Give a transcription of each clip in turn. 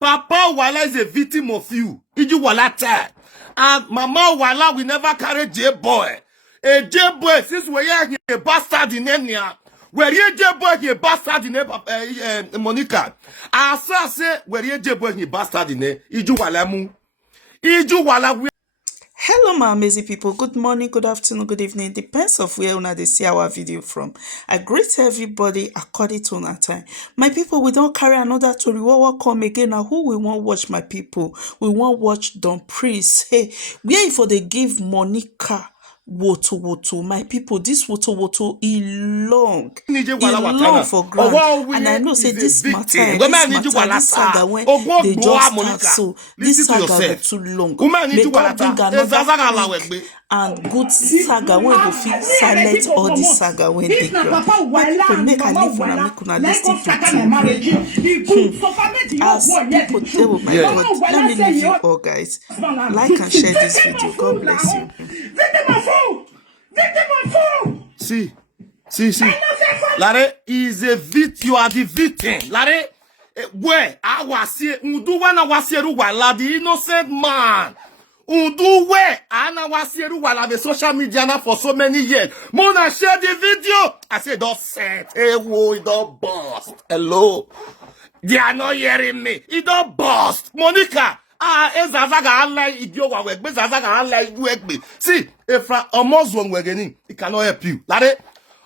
Papa Uwaila is a victim of you. Iju Walata. And Mama Uwaila will never carry J-boy. A J-boy, since we're here, a bastard in Enya. We're here, J-boy, a bastard in Monica. I say, we're here, J-boy, a bastard in Iju Walamu. Iju Wala. Hello my amazing people, good morning, good afternoon, good evening, depends of where una dey see our video from. I greet everybody according to una time. My people, we don't carry another tori. What come again? Now who we want watch, my people? We want watch Don Priest. Hey, where for they give Monica woto, my people, this woto e long for ground, and I know say this matter, this saga when they just start, so this saga go too long. May God bring another quick and good saga when go fit silence all this saga when they grow. My people, make I leave una, make una listen to as people tell with my God, let me leave you all, guys. Like and share this video. God bless you. See. Larry is a victim. You are the victim. Larry, where I was here, Undu when I was here, Uwaila, the innocent man. Undu where I was here, Uwaila, the social media now for so many years. Mona share the video. I said, don't set. Hey, whoa, it don't bust. Hello. They are not hearing me. It don't bust. Monica. See, if almost one we're getting, it cannot help you. Like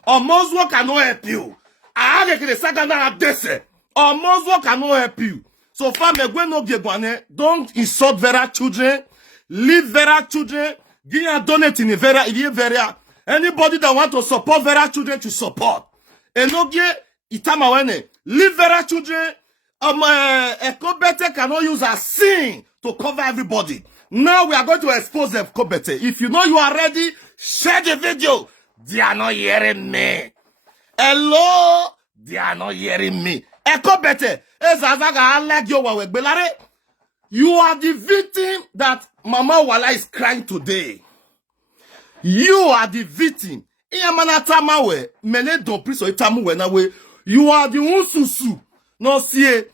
almost one cannot help you. I have a second almost one cannot help you. So far, don't insult Vera children, leave Vera children, give a donate in Vera, anybody that want to support Vera children to support. And no get itamawene, leave Vera children. Ekobete cannot use a sin to cover everybody. Now we are going to expose Ekobete. If you know you are ready, share the video. They are not hearing me. Hello? They are not hearing me. Ekobete, you are the victim that Mama Uwaila is crying today. You are the victim. You are the unsusu. No see,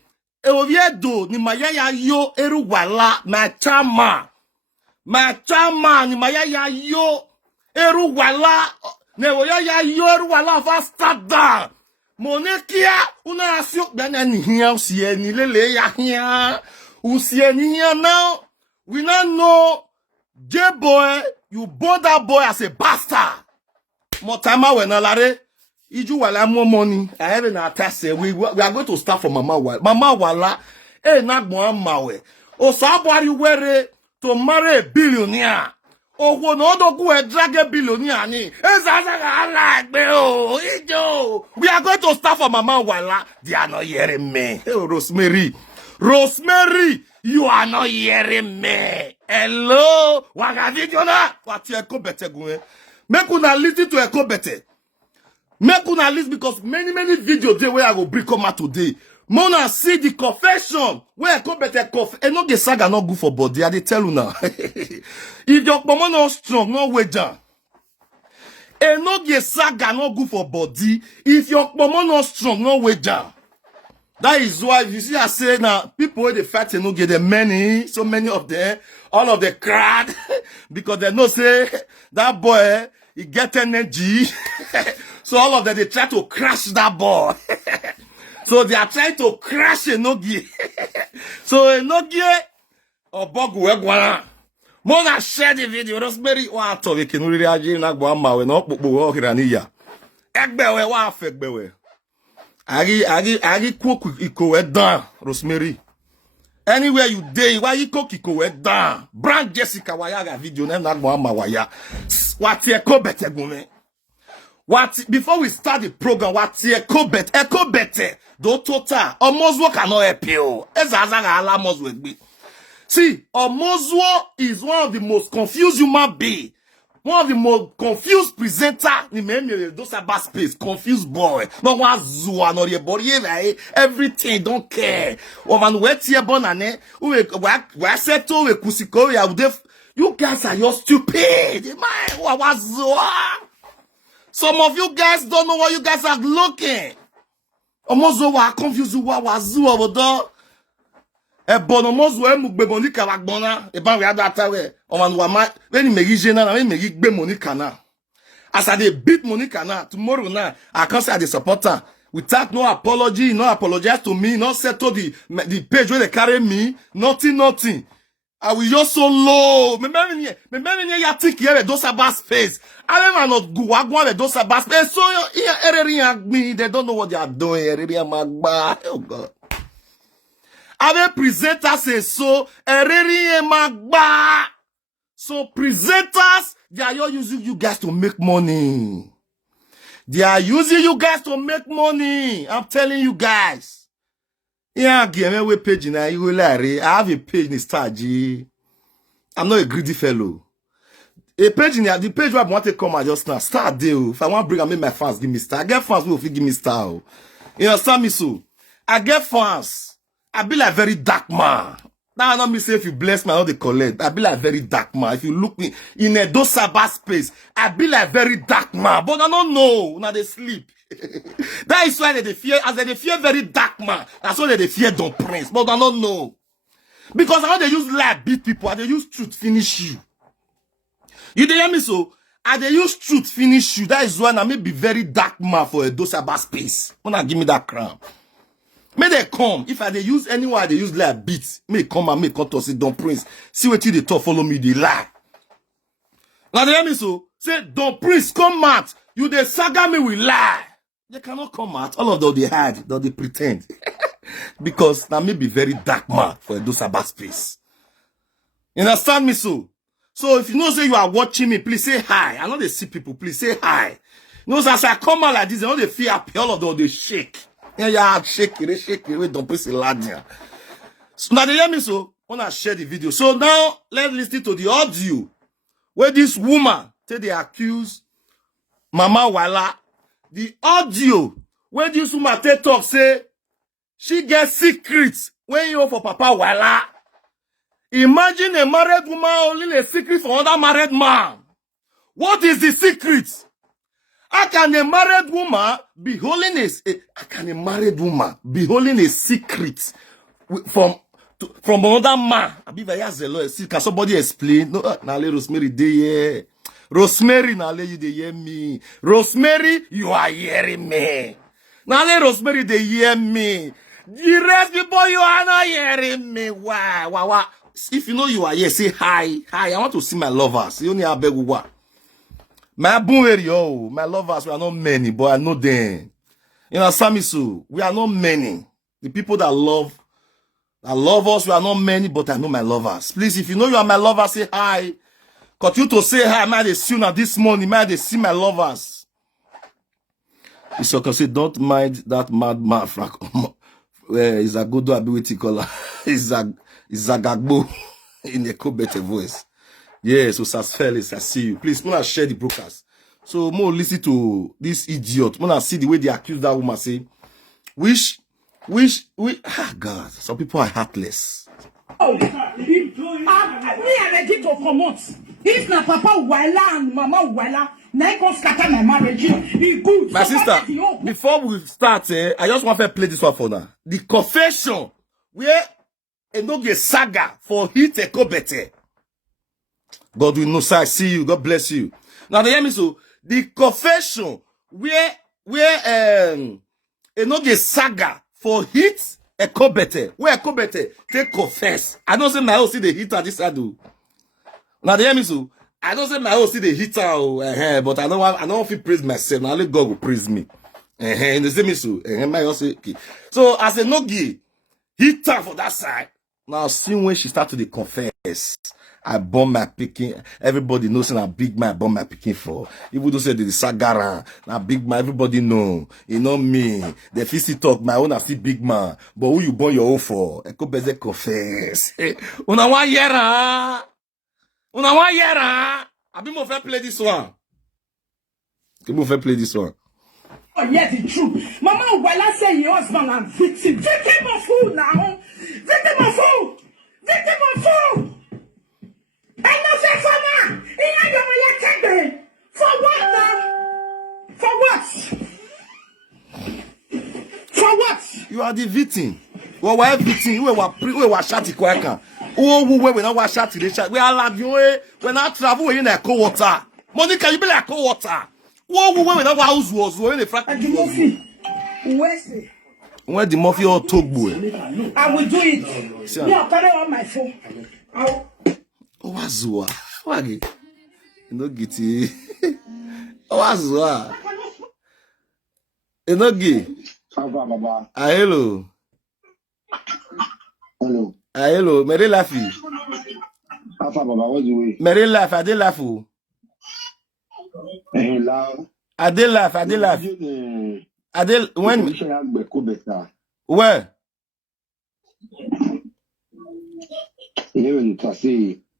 Eviedo ni mayaya yo Uwaila my chama ni mayaya yo Uwaila ne woyaya yo Uwaila faster down monekia una asio bana ni hia usie ni lele ya hia usie ni hia now we not know J-boy you bought that boy as a bastard motama we na lare Iju Uwaila more money. I have an test. We are going to start from Mama Uwaila. Mama Uwaila, not one mawe. O somebody were to marry a billionaire. O one other go drag a billionaire. We are going to start from Mama Uwaila. They are not hearing me. Oh, Rosemary, you are not hearing me. Hello, Wagavidiona. What you Ekobete going? Make una listen to Ekobete. Make una list because many videos there where I will bring come out today. Mona see the confession where I come better confess. And not the saga not good for body. I dey tell you now. If your mama not strong, no way down. And not the saga not good for body. If your mama not strong, no way down. That is why you see I say now people where they fight and no get the many, so many of them, all of the crowd, because they know say that boy he get energy. So all of them, they try to crash that ball. So they are trying to crash Enogie. So Enogie, or Bogu, Mona share the video. Rosemary, what we can really imagine na gba ma we no popo hiraniya. Egbewe wa fegbewe. Agi cook iko we down, Rosemary. Anywhere you day, why you cook iko we down. Brand Jessica wayaga video na gba ma waya. What ye ko bete gume. What before we start the program, what Ekobete, do total, Omozwo cannot help you. See, Omozwo is one of the most confused human beings. One of the most confused presenter in those about space, confused boy. No one zua no ye body everything don't care. Ovan wet here bonane, we settle we kusiko you guys are your stupid. Man, what was zua? Some of you guys don't know what you guys are looking. Omozo wa confused wa zua bodo. E bono mozo e mugbe monika wagbona. E ban we adata we. Oman wama. When megi jena na when megi gbe monika na. As I dey beat Monica now, tomorrow now, I can't say I dey support her. Without no apology, no apologize to me, no settle the page where they carry me, nothing. I will just so low. Me ya think here those about space. I never not go. I go with those about space. So me, they don't know what they are doing. Oh God. I will present us so magba. So presenters, they are using you guys to make money. They are using you guys to make money. I'm telling you guys. Yeah, give me a page now. You will I have a page in Star G. I'm not a greedy fellow. A page in the page where I want to come and just now. Start deal. If I want to bring, I make my fans give me star. I get fans who will give me star. You understand me so? I get fans. I be like very dark man. Now, not me say if you bless me, I know they collect. I be like very dark man. If you look me in a dosaba space, I be like very dark man. But I don't know. Now they sleep. That is why they fear, as they fear very dark man. That's why they fear Don Prince. But I don't know. Because I know they use lie beat people, and they use truth finish you. You dey hear me so? And they use truth finish you. That is why I may be very dark man for a dosaba space. Wanna give me that crown. May they come. If I they use anyone, they use like beats. May come and may come to say Don Prince. See what you they talk, follow me, they lie. Now they hear me so? Say Don Prince, come out. You they saga me with lie. They cannot come out. All of them they hide, they pretend. Because now may be very dark man for those about space. You understand me so? So if you know say you are watching me, please say hi. I know they see people, please say hi. You know, so as I come out like this, they know they feel happy, all of them they shake. Yeah, shake it, we don't press the. So now they hear me so, when I share the video. So now, let's listen to the audio where this woman say they accuse Mama Uwaila. The audio where this woman talk say she gets secrets when you for Papa Uwaila. Imagine a married woman holding a secret for another married man. What is the secret? How can a married woman be holding a secret from another man? I be very zealous. Can somebody explain? No, now let Rosemary dey here. Rosemary, now let you dey hear me. Rosemary, you are hearing me. Now let Rosemary dey hear me. The rest people, you are not hearing me. Wow. If you know you are here, say hi. Hi, I want to see my lovers. You only have beg what? My lovers, we are not many, but I know them. You know, Samisu, we are not many. The people that love us, we are not many, but I know my lovers. Please, if you know you are my lovers, say hi. Continue to say hi. Might they see you now this morning. Might they see my lovers. So can say, don't mind that madman, Frank. Is a good ability color. Is a gagbo in a better voice. Yes, so Felix, I see you. Please, wanna share the broadcast. So more listen to this idiot. Wanna see the way they accuse that woman. Say, God, some people are heartless. Oh, me I ready to promote. If na Papa Uwaila and Mama Uwaila, na go scatter my marriage. Be good. My sister, before we start, I just want to play this one for now. The confession where a saga for hit a better. God will know, sir. I see you. God bless you. Now, they hear me so. The confession where a saga for hit a better. Where a better take confess. I don't say my house see the hitter this I do. Now, they hear me so. I don't say my house see the hitter, but I don't feel praise myself. Now, let God will praise me. And they say me so. My house say, okay. So, as a nogi hitter for that side. Now, see when she start to confess. I bomb my picking. Everybody knows and I big man bomb my picking for. Even though say the Sagara, now big man, everybody know. You know me. The fisty talk, my own I see big man. But who you born your own for? I could better confess. Una wa yera. I be more fair play this one. Oh, yes, it's true. Mama Uwaila say your husband and victim. Victim of who now? Victim of who? I know say for now. For what now? For what? You are the victim. Well, everything we were shati kweka. Oh, we not wash shati the chat. We are like you when I travel in a cold water. Monica, you be like cold water. Oh, we not house was in the frack. Where the mafia or talk boy? I will do it. Yeah, carry on my phone. Wazua. Wagi. No giti. Wazua. Enogi. Hello. Hello. Hello. Mary Laffy. Alpha Baba, what's the way? Mary Laff. I did laugh. I did laugh. I did laugh. I did when. Where?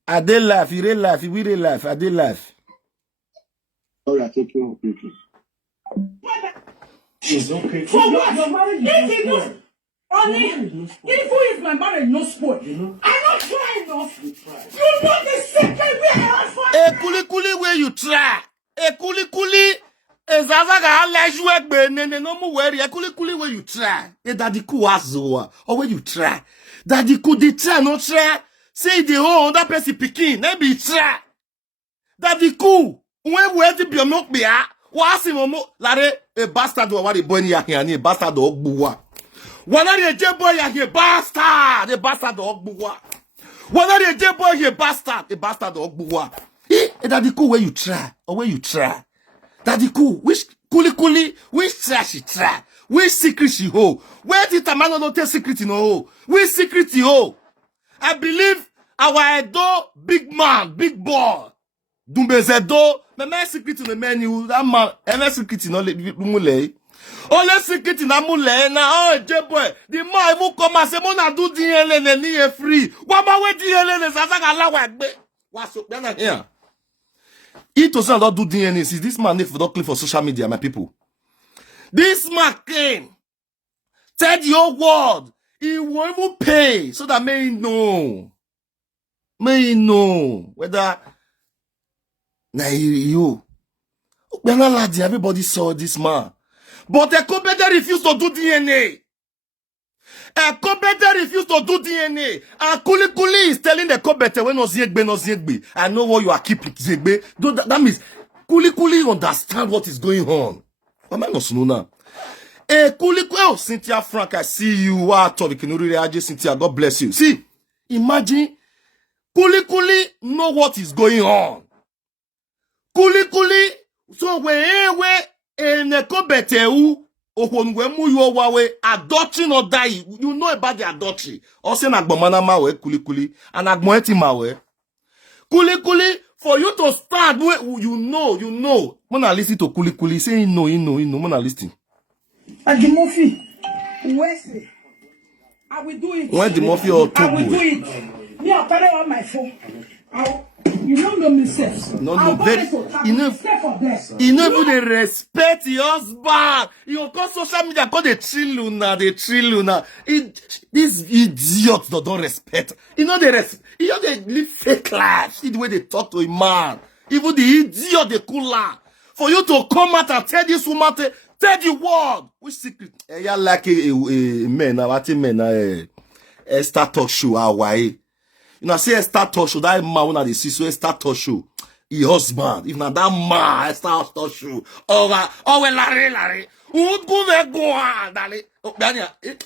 I did laugh. You did laugh. We did laugh. I did laugh. Oh, I take you. It's okay. For what? Only if who is my marriage no sport. I'm not trying enough. You know the second way I ask for. Kuli where you try. Kuli. Ezazaga alaju egbe nene no mu weri. Kuli where you try. Daddy ku azoa. Or where you try. Daddy ku dey try no try. Say the whole that person picking. Maybe try. Daddy ku. When we have to be a milk beer. Wasi momo lare a bastard wa the boy ya here ni bastard ogbuwa. Wana the je boy ya here bastard the bastard ogbuwa. Wana the je boy here bastard the bastard ogbuwa. Daddy cool where you try or where you try. Daddy cool which kuli which trash she try. Which secret she hold. Where did Tamano not tell secret in hold? Which secret he hold? I believe our Edo big man, big boy. Dumbezedo, my secret in the menu, that man, and secret in all the mule. All secret in the mule, now, oh, J-boy, the man who come and say, Mona do DLN and near free. What my way DLN is as I allow it. What's up, here? It does not do DNA. Is this man if not clean for social media, my people? This man came, tell your word, he will even pay so that may know whether. Now you, everybody saw this man, but a competitor refused to do DNA. A competitor refused to do DNA. And Kuli is telling the competitor when no Zegbe. I know what you are keeping Zegbe. That means Kuli understand what is going on. Am I not know now? Kuli, oh, Cynthia Frank, I see you. What Cynthia, God bless you. See, imagine Kuli know what is going on. Kuli, so we nekobete ohonwe mu yo wawe adultery no die. You know about the adultery. Also nagbomana mawe Kuli and agmoeti mawe. Kuli for you to start you know. Mona listen to Kuli say no. Mona listen. And the Murphy, Wesley, I will do it. When the Murphy or I will do it. Me, I'll carry on my phone. You don't know myself. No, you know they respect your husband. You call social media call the trilluna. These idiots don't respect. You know they live fake lives. See the way they talk to a man. Even the idiot they cool la. For you to come out and tell this woman tell the world. Which secret? Yeah, like a man, what a man, a star talk show, Hawaii. You know, say a start talk show, that man when they see so a start talk show. He husband, if not that man, a start talk show. Larry. Who'd go there, go on, darling.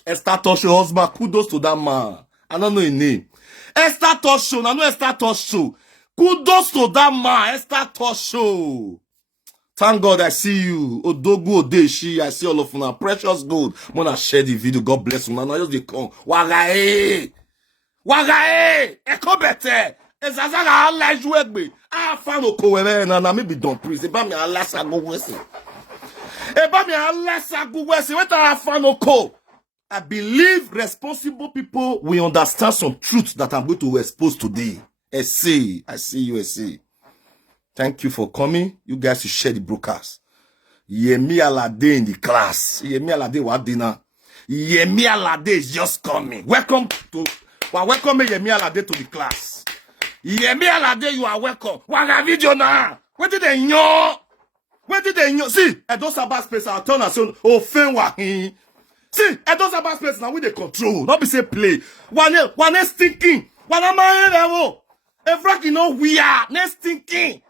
A start talk show husband, kudos to that man. I don't know his name. A start talk show, I know a start talk show. Kudos to that man, a start talk show. Thank God I see you. Odogu Odeshi, I see all of you. Precious gold. I'm gonna share the video. God bless you. Now just they come. Wagae, ekobete, ezazaga alaju egbe. Afano kowere na me be don priest. Eba mi alasa go wese. Weta afano ko. I believe responsible people will understand some truths that I'm going to expose today. I see you. Thank you for coming. You guys should share the broadcast. Yemi Alade in the class. Yemi Alade what dinner? Yemi Alade is just coming. Welcome to Yemi Alade to the class. Yemi Alade, you are welcome. Waga video now. Where did they know? See, I don't have space. I'll turn and say, oh, fen wahi. See, at those about space now we they control. Not be say play. One is thinking. One am I level. Every no we are. Next thinking.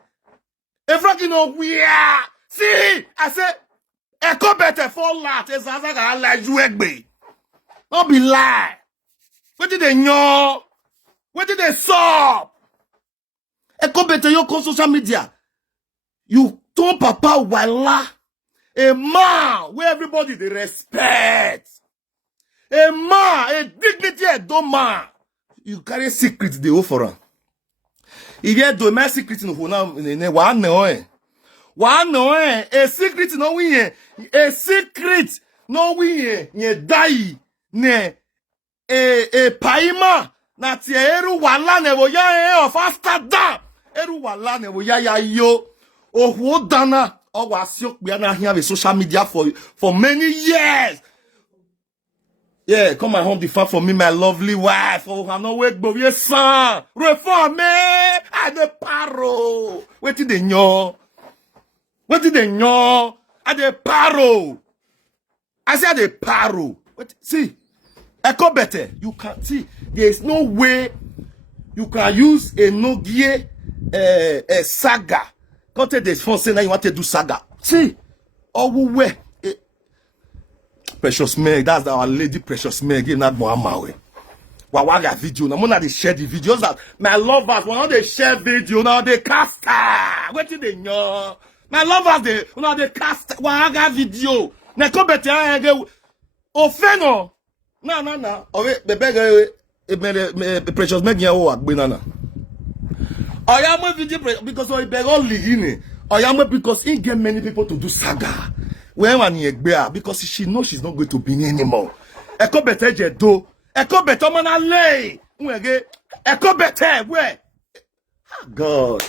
Every no we are. See, I said, echo better for lot. It's as I like you egg. Not be lie. What did they know? What did they saw? Echo better you call social media. You told Papa Uwaila, a man where everybody they respect. A man, a dignity, a dumb man. You carry secrets they offer him. You get do my secret in who now one no a secret no we a secret no we ye die ne e paima na ti eru wala ne wo ya of after that eru wala ne wo ya yo ohu dana o wa siokpe na here with social media for many years. Yeah, come and home the far for me, my lovely wife. Oh, I'm not wait, but yes, son. Reform me. I the paro. What did they know? What did they know? I the paro. I said the paro. See, echo better. You can see. There is no way you can use a nogie a saga. Can't take this phone saying that you want to do saga. See, oh, where? Precious Meg, that's our lady Precious Meg. Give that Muhammad. Wawaga video. Now, when they share the videos that my lovers, when they share video, now they cast. What did they know? My lovers, they cast Wawaga video. Now, come better. Offeno. No. Oh, the Precious Meg, yeah, oh, banana. I am a video because I beg only in. I am because he get many people to do saga. Because she knows she's not going to be anymore. Eko better do. Eko better mana lay. Eko better where? God,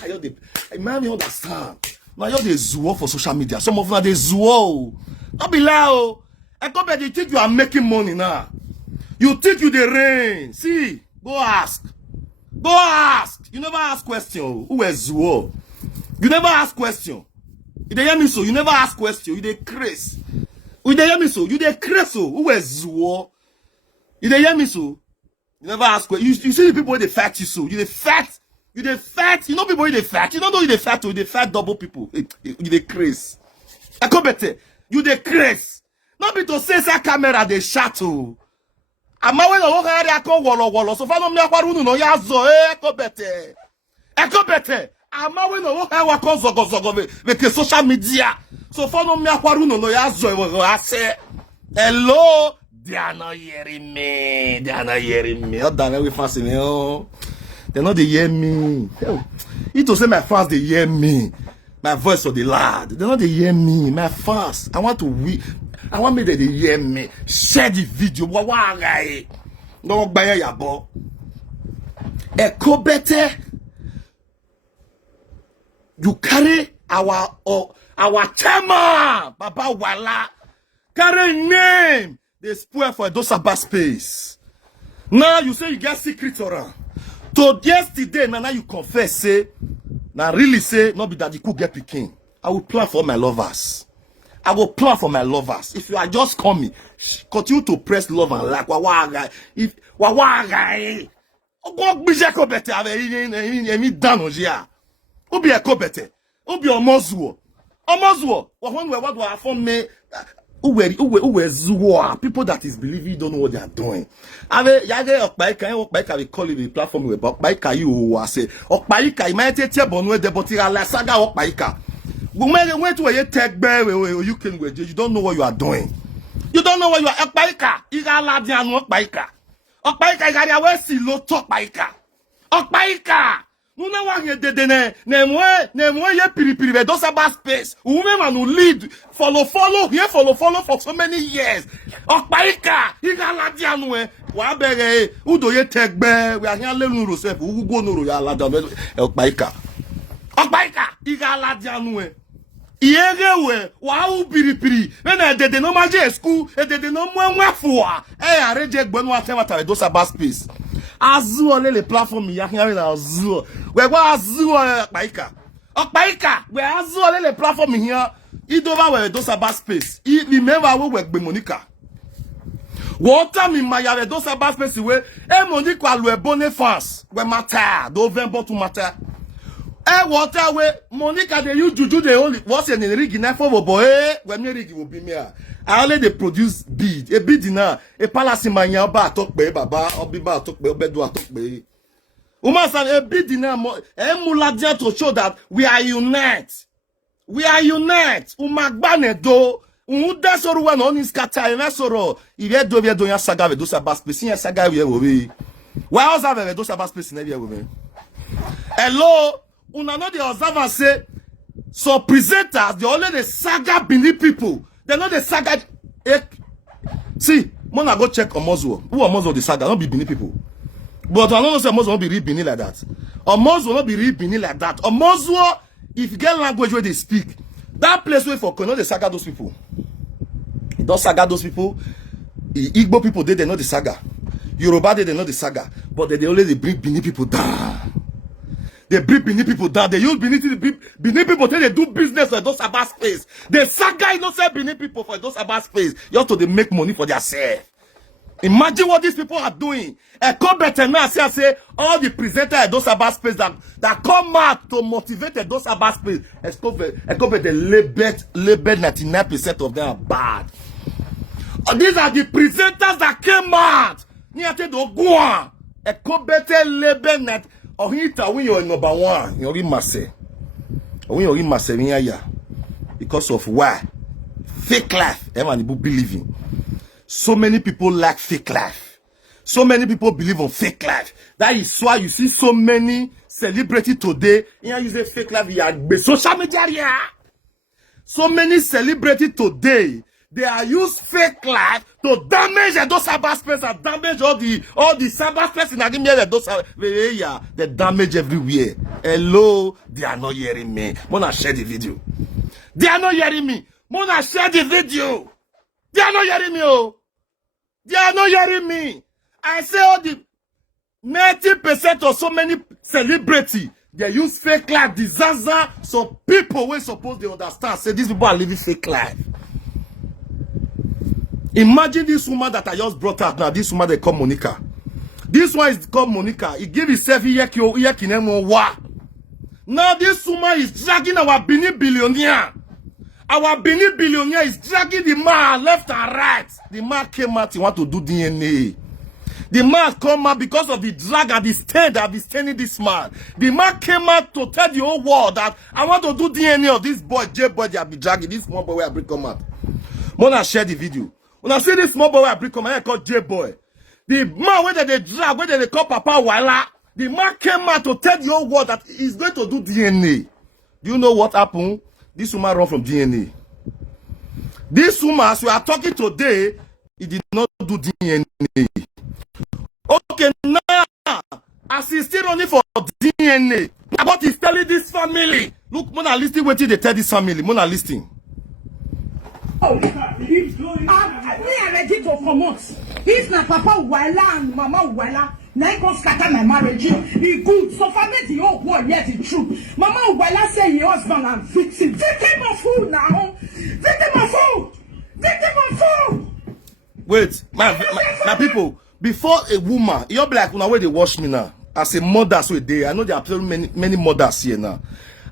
I might understand. Now you're the zoo for social media. Some of them are the zoo. Don't be loud. Eko better, you think you are making money now? You think you the rain? See, go ask. Go ask. You never ask question. Who is zoo? You never ask question. You dey hear me so? You never ask question. You dey craze. You dey hear me so? You dey craze so? Who is Zuo? You dey hear me so? You never ask question. You see the people they fat you so? You dey fat. You dey fat. You know people you dey fat. You don't know you dey fat. You dey fat double people. You dey craze. I come better. You dey craze. Not be to say that camera dey shadow. Ama when you carry a call wolo. So far no me akwaru no ya zo. Come better. Come better. Ama we no work I call zogo with the social media. So for no me akwaru no ya zo I say hello, they are not hearing me. They are not hearing me. What the we fast me oh. They not they hear me. It to say my fans they hear me. My voice of the loud. They not they hear me. My fans. I want me that they hear me. Share the video. Wa guy. No buy ya bo. Echo better. You carry our chairman, Baba Uwaila, carry name. They spoil for those about space. Now you say you get secrets around. So yesterday, now you confess, say, now really say, not be that you could get picking. I will plan for my lovers. I will plan for my lovers. If you are just coming, continue to press love and like Wawaga. If Wawaga, go bijeko better. Me down here. Obi eko bete. Obi omozuo. When we what we form me uwe zuo. People that is believing don't know what they are doing. Ave yage okpaika we call it the platform we okpaika you wa say. Okpaika I might tell bonwe de botira la saga okpaika. When to ye take bear you can you don't know what you are doing. You don't know what you are okpaika. Iga la dian okpaika. Okpaika iga we si lo talk okpaika. Okpaika. Nuna wanye dede ne mwe ye piri be those about space. Women who lead follow for so many years. Okpaika iga ladi anwe wa bere udo ye tegbe we ahia lenu ro sef ugwo nuru ya ladi okpaika iga ladi anwe iyegewe wa u piri na dede no maje school dede no mwe fuwa areje gbenu atema those about space. Azu le platform ya here na azu. We go azu Okpaika. We azu le platform here. It over we those about space. Remember we work be Monica. What time in my yard, those about space away, and Monique will bonne fast. When matter, November to matter. Eh, water way, Monica, they use juju, they only what's in the rig in for boy, when the rig will be me. I only they produce bead, a bead in a palace in my yaba, talk bay, baba, or be bar, talk bay, bedwa, talk bay. Umasan, a bead in a emuladia to show that we are unite. We are unite. Umagbane do. Uda soro wa no ni skata e soro. Ibe do be do ya saga we do sa bas person ya saga we we. Why observe we do sa bas person na we we. Hello, una no the observer say so presenters they only the saga beneath people. They know the saga see, mona go check Omozo. Who Omozo the saga, not be beneath people. But I don't know say Omozo won't be real beneath like that. Omozo will not be real beneath like that. Omozo, if you get language where they speak, that place where for know the saga those people. Don't saga those people. Igbo people they know the saga. Yoruba they know the saga. But they only they bring Benin people down. They bring Benin people down. They use Benin people till they do business for those about space. The saga don't say Benin people for those about space. Just to they make money for themselves. Imagine what these people are doing. I come better now say all the presenters at those about space that come out to motivate those about space. I come the label 99% of them are bad. These are the presenters that came out. Niate do go on. I come better label that ohita when you're number one. You're in masse. When you're in masse because of why fake life. Everyone believe in. So many people like fake life. So many people believe on fake life. That is why you see so many celebrities today. You use a fake life. You social media. So many celebrities today. They are use fake life to damage those cyberspace and damage all the cyberspace in the those they damage everywhere. Hello, they are not hearing me. Mona share the video. They are not hearing me. Mona share the video. They are not hearing me. Oh. They are not hearing me. I say all the 90% or so many celebrity they use fake life disaster. So people will suppose they understand. Say these people are living fake life. Imagine this woman that I just brought out now. This woman they call Monica. This one is called Monica. He gave himself now this woman is dragging our Benin billionaire. Our Benin billionaire is dragging the man left and right. The man came out, he want to do DNA. The man come out because of the drag and the stain that is staining this man. The man came out to tell the whole world that I want to do DNA of this boy, J-boy, they have been dragging. This small boy where I bring come out. Mona share the video. When I see this small boy where I bring come out, I call J-boy. The man where they drag, where they call Papa Uwaila, the man came out to tell the whole world that he's going to do DNA. Do you know what happened? This woman run from DNA. This woman, as we are talking today, he did not do DNA. Okay, now, as he's still running for DNA, what he's telling this family. Look, Mona listing what they tell this family. Mona listing. Oh, me are ready to come out. If na Papa Uwaila and Mama Uwaila, now he can scatter my marriage. He good. So for me, the whole world yet is true. Mama Uwaila say your husband and victim. Victim of who now? Victim of who? Victim of who? Wait, my people. Before a woman, you'll be like, where they wash me now. As a mother, so day. I know there are many mothers here now.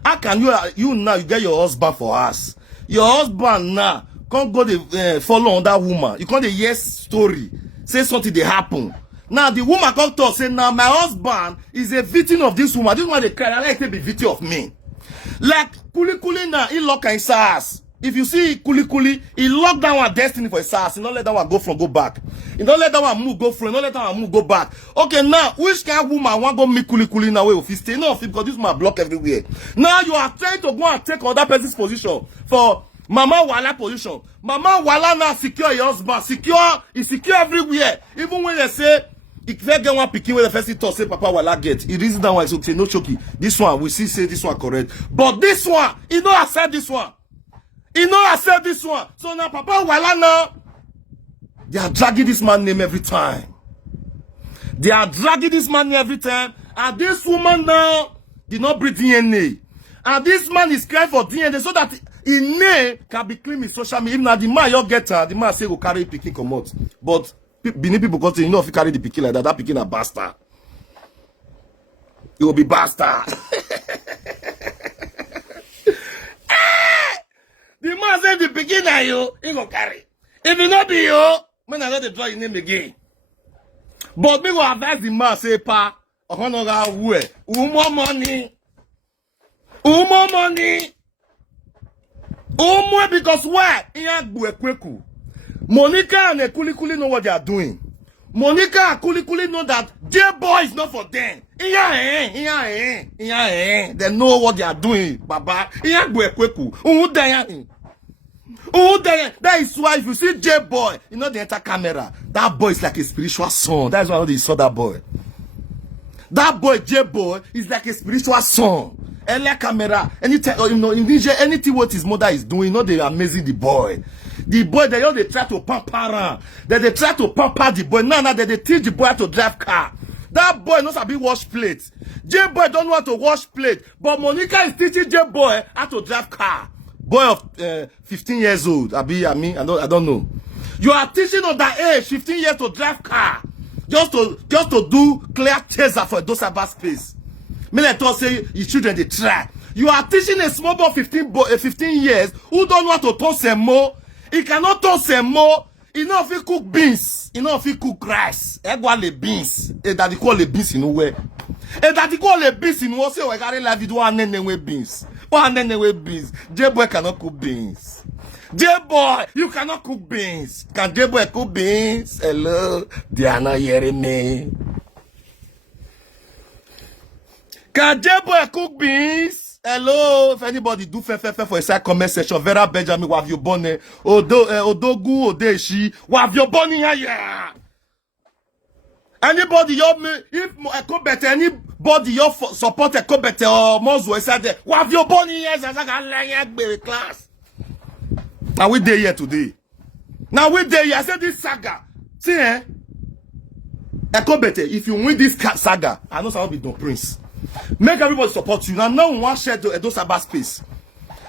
How can you now you get your husband for us? Your husband now can't go to follow on that woman. You can't hear story. Say something they happen. Now the woman come to us say, now my husband is a victim of this woman. This one they cry, I like to be victim of me. Like Kuli now, he lock in his ass. If you see Kuli, he locked down our destiny for his ass. He don't let that one go back. He don't let that one move, go front. He don't let that one move, go back. Okay, now, which kind of woman want to go meet Kuli now? If he stay no, because this man block everywhere. Now you are trying to go and take other person's position for Mama Uwaila position. Mama Uwaila now secure your husband. He secure everywhere. Even when they say, if they get one picking where the first thing say Papa Uwaila get, it is that one. So say no choky. This one, we see say this one correct. But this one, he don't accept this one. He don't accept this one. So now Papa Uwaila now, they are dragging this man name every time. They are dragging this man name every time. And this woman now did not breed DNA. And this man is crying for DNA so that his name can be clean in social media. If now the man you get her, the man say go carry picking come out. But Benin people got to, you know, if you carry the pikin like that, that pikin a bastard. It will be bastard. The man say the pikin na you, he go carry. If it not be you, man, I don't draw your name again. But me go advise the man say, pa, umo money. Umo money. Umo because why? Monica and Kulikuli know what they are doing. Monica and Kulikuli know that J-boy is not for them. They know what they are doing, Baba. That is why if you see J-boy, you know the entire camera. That boy is like a spiritual son. That's why they saw that boy. That boy, J-boy, is like a spiritual son. Earlier camera, anytime, you know, in Niger, anything what his mother is doing, you know, they are amazing the boy. The boy, they try to pamper around. They try to pamper the boy. Now, they teach the boy how to drive car. That boy knows how to wash plates. J-boy don't know how to wash plate. But Monica is teaching J-boy how to drive car. Boy of 15 years old. I don't know. You are teaching on that age, 15 years to drive car. Just to do clear chaser for those about space. Me let us say your children they try. You are teaching a small boy 15 years who don't know how to turn some more. He cannot turn some more. He know if he cook beans. He know if he cook rice. He go le beans. E that he call the beans in where. E that he call the beans in what say we carry la video one nene we beans. One nene we beans. J-boy cannot cook beans. J-boy, you cannot cook beans. Can J-boy cook beans? Hello, they are not hearing me. Can J-boy cook beans? Hello, if anybody do for a side comment section, Vera Benjamin, what have you born? Odogu, Odeshi, what have you born here? Anybody, if a better, anybody, you support a better or Mozo, there, what have you born here? Class. Now we there here today. Now we there here. I said this saga. See, a better, if you win this saga, I know someone be no prince. Make everybody support you. Now no one share those about space.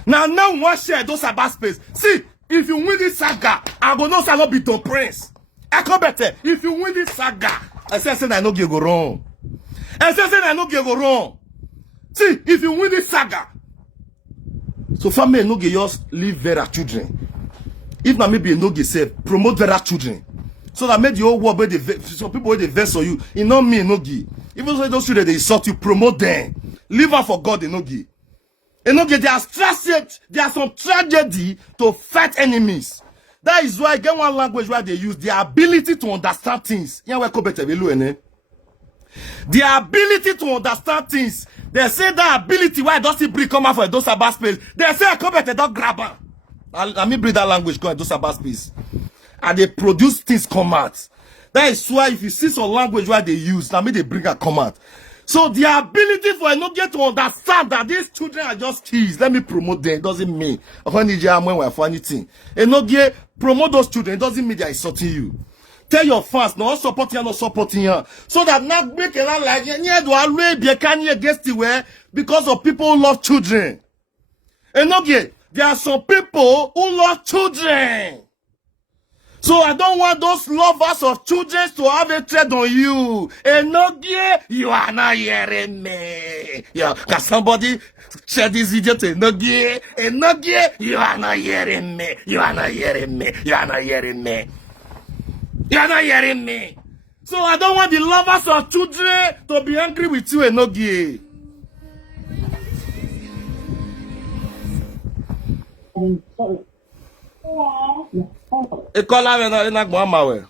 Now no one share those about space. See, if you win this saga, I go no be Don Prince. I come better. If you win this saga, I say I no go wrong. I say I no go wrong. See, if you win this saga, so family no get just leave Vera children. If na maybe no get say promote Vera children. So that made the whole world where some people where they vex for you. It not me no give. Even though those children they insult you, promote them. Leave her for God, they no give. They no give. There are some tragedy to fight enemies. That is why get one language where they use the ability to understand things. The ability to understand things. They say that ability why does it bring come out for those about space. They say I come better don't grab her. Let me bring that language go those about space. And they produce things come out. That is why if you see some language where they use, now me they bring a come out. So the ability for not get to understand that these children are just kids. Let me promote them. It doesn't mean for anything. And not get promote those children. It doesn't mean they are insulting you. Tell your fans, no supporting you, not supporting you. So that not make it like against the way because of people who love children. And not get there are some people who love children. So I don't want those lovers of children to have a trade on you. And no, you are not hearing me. Yeah, can somebody share this video to no, and no, you are not hearing me. You are not hearing me. You are not hearing me. You are not hearing me. So I don't want the lovers of children to be angry with you and no, E kola we na gbo ma we.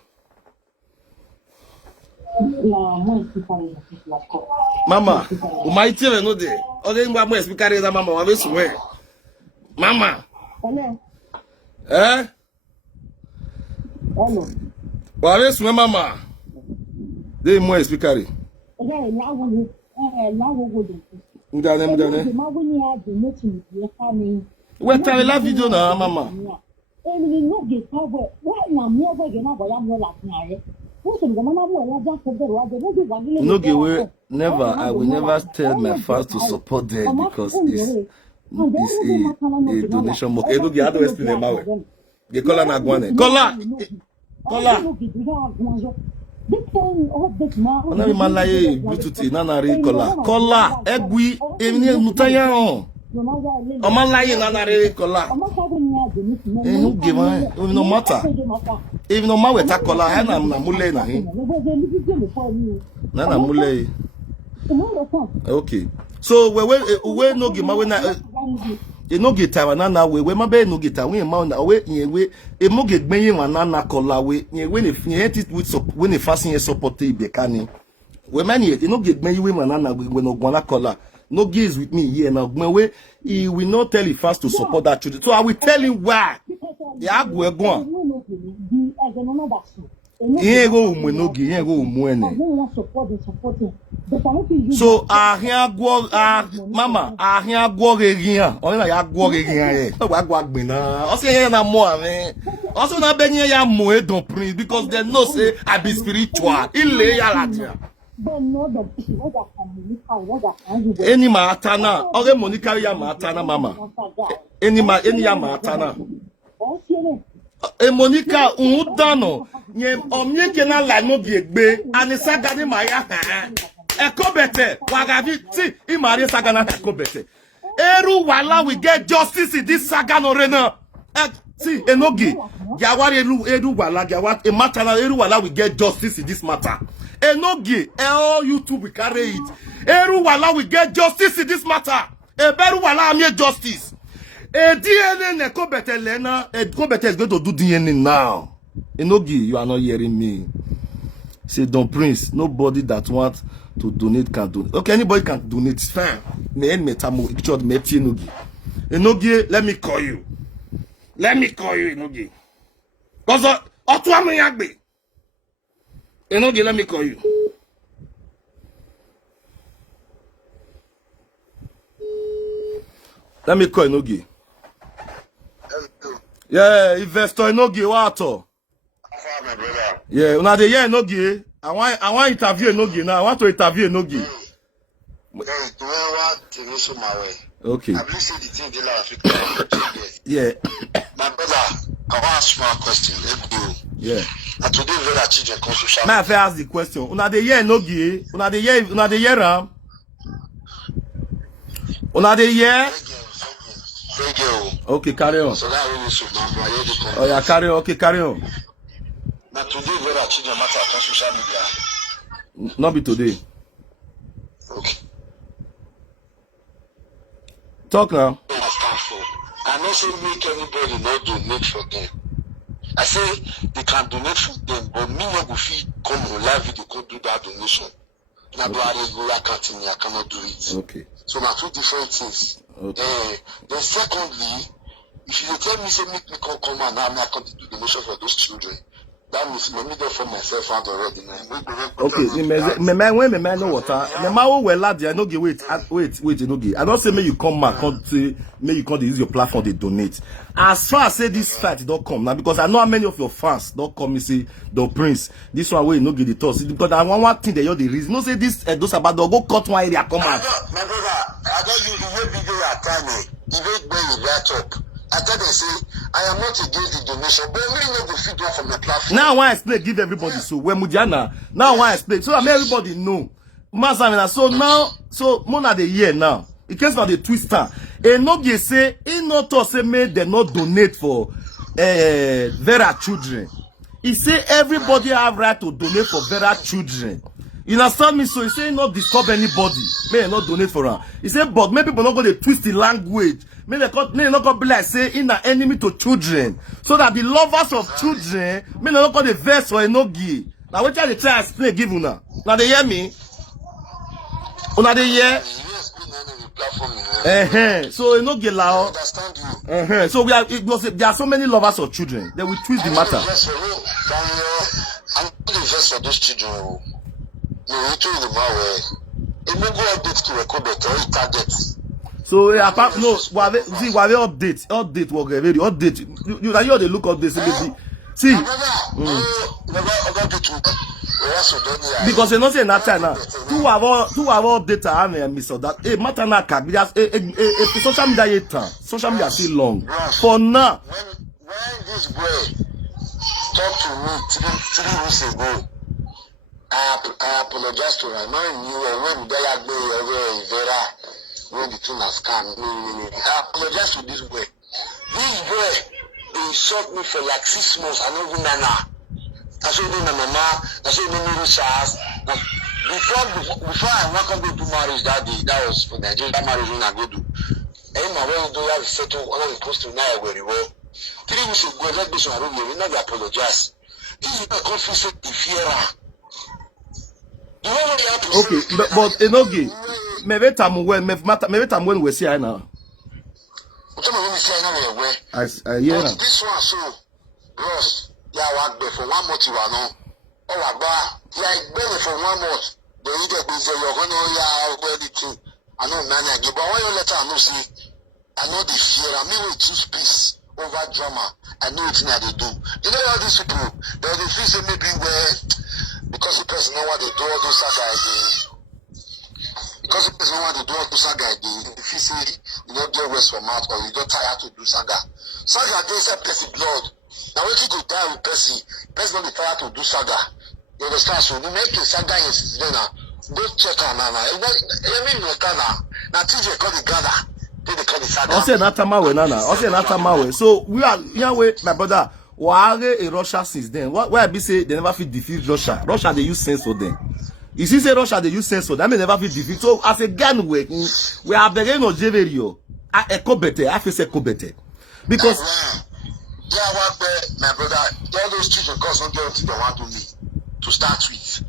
Mama, o mai tire no de. O de ngba mo speaker na mama wa be suwe. Mama. Hello. Eh? Hello. Wa be suwe mama. De mo speaker. Mdane. We tell la video na mama. No give way, never. I will never tell my fans to support them because it's a donation. Okay, no give. How do I explain them? They call her Nagwane. Call her. Kola. Ona mi malaye Bluetooth na na re kola. Kola egui emi nutaya on. O malaye na na re kola. Who give on? No matter. Even no matter weta kola, ha na mule na hin. Na mule. Okay. So we no give ma we na no get time na we ma be no get time we ma na we yen we e mo ge gben yin wana na kola we yen we ne it with when e fasting support e be kani we man e no ge gben yin we wana na we no gwana kola no gaze with me here na gben we he will not tell you fast to support that children. So I will tell him why ya go egbon yen go umu no ge yen go umu ene. So mama ahia gwo regian o na ya gwo regian e wa gwa gbin na o se yen na mo ame o so na benye ya mo e don prince because they know say I be spiritual ile ya la dia eni ma atana o ge money carry ya ma atana mama eni ya ma atana e Monica dano nye omye kena la no biegbe ani saga ni ma ya ha ekobete wagavi ti imari saga na ekobete eru wala we get justice in this saga no rena see enogi yawari eru wala yawa e matter na eru wala we get justice in this matter enogi all YouTube we carry it eru wala we get justice in this matter e beru wala am justice. A DNA Ekobete Lena, Ekobete is going to do DNA now. Enogi, you are not hearing me. Say, Don Prince, nobody that wants to donate can donate. Okay, anybody can donate. It's fine. Enogi, let me call you. Let me call you, Enogi. Because Enogi, let me call you. Let me call Enogi. Yeah, investor Enogi wato. Yeah, una dey hear Enogi. I want interview Enogi now. I want to interview Enogi. Okay. Yeah. My brother, I want to ask you a question. Yeah. And today very children come social. May I first ask the question? Una dey hear Enogi? Una dey hear am? Una dey hear? Okay, carry on. So that really should be. Oh yeah, carry on. Okay, carry on. Now today very children matter on social media. Not be today. Okay. Talk now. I don't say make anybody not donate for them. I say they can donate for them, but me no go fit come on live video go do that donation. Now do I go account me, I cannot do it. Okay. So now two different things. Okay. Then secondly, if you tell me say make me come and now I come to do donation for those children, that means let me go for myself out already. Okay, me man know water. Me man will well lad I no give wait, you no give. I don't say make you come back, come to make you come to use your platform to donate. As far as say this fight don't come now, because I know how many of your fans don't come and say the Prince. This one way you no give the toss because I want one thing that you're the reason. No say this those about go cut one area come out. My brother, I don't use the video at time. Even when you light up. I tell them say I am not against the donation, but we need to feed one from the platform. Now I want to explain, give everybody so when Mujana. Now I want to explain so that everybody know. So now, so Mona the year now. In case of the twister, Enogi say he not to say make them not donate for Vera children. He say everybody have right to donate for Vera children. You understand me? So he say not disturb anybody. May not donate for her. He said, but maybe people not going to twist the language. May not go be like say in an enemy to children. So that the lovers of children may not go the verse for Enogi. Now what they try to explain give una. Now they hear me? Una they hear? So Enogi lao. So we are there are so many lovers of children. They will twist the matter. I'm not invest for those children. So apart no, we have update work very update. You they look up this see. Because you know say that time now. Two have update and miss that. Hey, matter na card. Social media social media still long. For now. When this boy talked to me 3 weeks ago. I apologize to her. Knowing you when they are going Vera, when the thing has come. I apologize to this boy. This boy, they insult me for like 6 months. I don't even know. I saw my mama. I saw me Richards. Before I want to go to marriage that day, that was for Nigeria marriage when I go to. And my way to have settled all the post to now where you were. 3 weeks ago, that bitch on room, you never apologize. This is not confess the fear. Okay, but Enogi, maybe time when we see her now. I hear that. This one so, bros, yeah, work there for 1 month you know. Oh, about yeah, better for 1 month. The either be say you're gonna yeah anything. I know none again, but when you let her know see, I know the fear. I mean we choose peace over drama. I know it's not they do. You know all these people, they feel say maybe where. Because the person know what they do all those saga again. Because the person know what they do all those saga again. If you say you don't get rest from mouth or you don't tired to do saga. Saga against a person blood. Now when you go die with person don't be tired to do saga. You understand? So you make a saga in then don't check on now. Every now TJ call the gather. Then they call the saga. Also Natamawe Nana. Also Natamawe. So we are Yahweh, my brother. Why in Russia since then? Why be say they never fit defeat Russia? Russia they use sense for them. You see, say Russia they use sense for them. They never fit defeat. So as a gun we are beginning of Jeverio. I better. I feel say better because. Yeah, my brother. All those children cause don't get what they want to me to start with.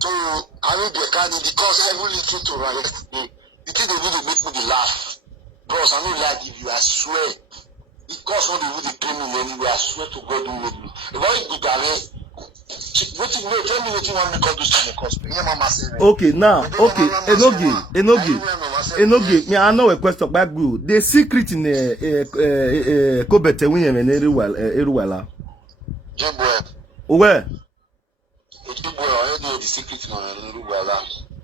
So I will be a kind because I really listen to right yesterday. The thing they really make me laugh. Bros, I don't lie give you. I swear. Because when they really pay me anyway, I swear to God, you make me. If I do that, tell me what you want me to do to the cost. Okay, now, okay, Enogi, me I know a question back good. The secret in Kobete when in Uwaila. Where? The secret in Uwaila.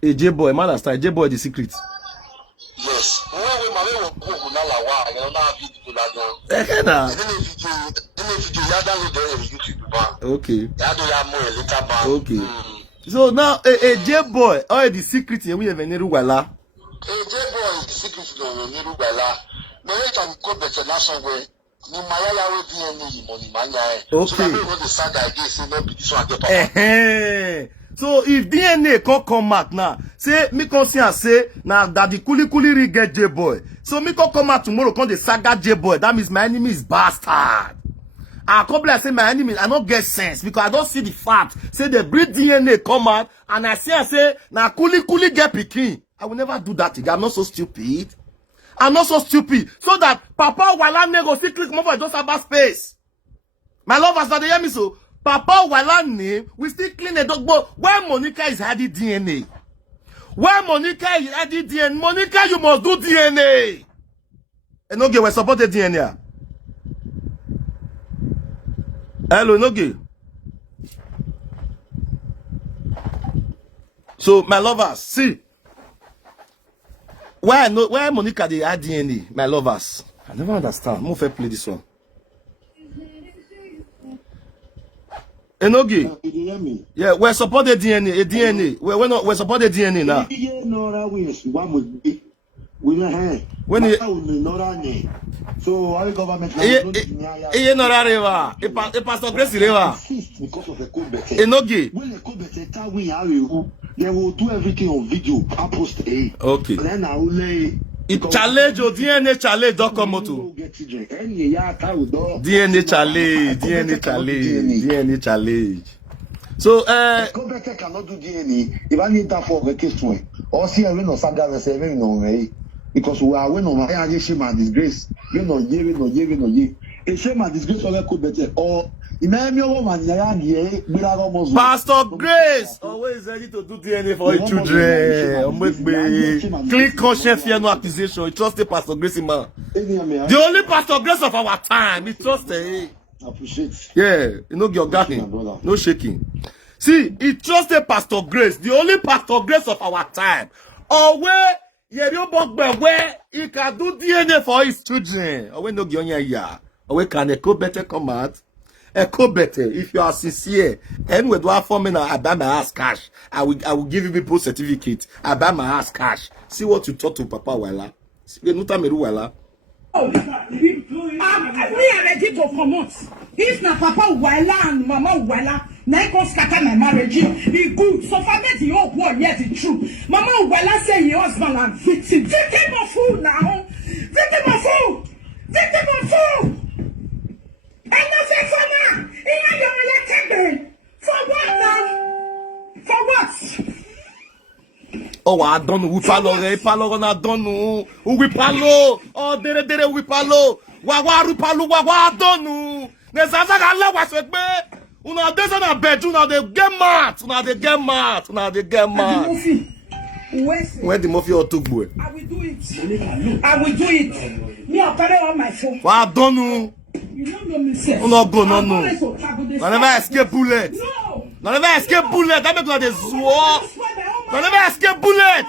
A J-boy, man, that's J-boy the secret. Yes. Okay. Okay. So now a J-boy or the secret we have in Uwaila. A J-boy is the secret in Uwaila. No way can go better now somewhere. No Malala DNA money mania. So I know the saga again say no be this one get. So if DNA can come out now, say me conscience say now that the kuli get J-boy. So me can come out tomorrow come the saga J-boy. That means my enemy is bastard. I come like say my enemy, I don't get sense because I don't see the fact. Say they breed DNA come out and I say now kuli get pikin. I will never do that again. I'm not so stupid. I'm not so stupid. So that Papa Uwaila name go still click more for just about space. My lovers, that they hear me so. Papa Uwaila name, we still clean the dog, but where Monica is hiding DNA? Where Monica is hiding DNA? Monica, you must do DNA. And okay, we support the DNA. Hello, Nogi. So, my lovers, see. Where Monica they add DNA, my lovers? I never understand. More fair play this one. Enogi. Yeah, we support the DNA. A DNA. We support the DNA now. When so our government Pastor Grace River. Enogi. They will do everything on video. I'll post it. Okay. Then I will lay it challenge or DNA challenge document. DNA challenge. So Kobete cannot do DNA. If I need that for vacation, or see a win or saga receiving no way. Because we are when on my shame and disgrace. We no ye. A shame and disgrace of Kobete or Pastor Grace always ready to do DNA for your children. Clean conscience, fear no accusation. You trust the Pastor Grace, man. The only Pastor Grace of our time. We trust him. Appreciate. Yeah, you know your garden. No shaking. See, he trusted Pastor Grace, the only Pastor Grace of our time. Or where he can do DNA for his children. Or when no Or where can a co better come out? Echo better. If you are sincere, anyway, do I form I buy my ass cash. I will give you people certificate. I buy my ass cash. See what you talk to Papa Uwaila. You know Uwaila. Me ready to promote. If na Papa Uwaila and Mama Uwaila, na go scatter my marriage. He good. So far make the whole world hear the truth. Mama Uwaila say your husband and victim. Victim of fool now. Victim of fool. Victim of fool. And nothing for now. In your elected. For what now? For what? Oh, I don't know. We palo, I don't know. We palo. Oh, dere, we palo. Wawa, palo, wawa, I don't know. There's a lot of us. Una there's a bed. Una they get mad. Una they get mad. Una they get mad. Where the mafia or took boy? I will do it. I will do it. Me, I'll carry on my phone. Well, I don't know. You don't know me, sir. No go, no. I never escape bullet. No. I never escape bullet. That make like the swore. I never escape bullet.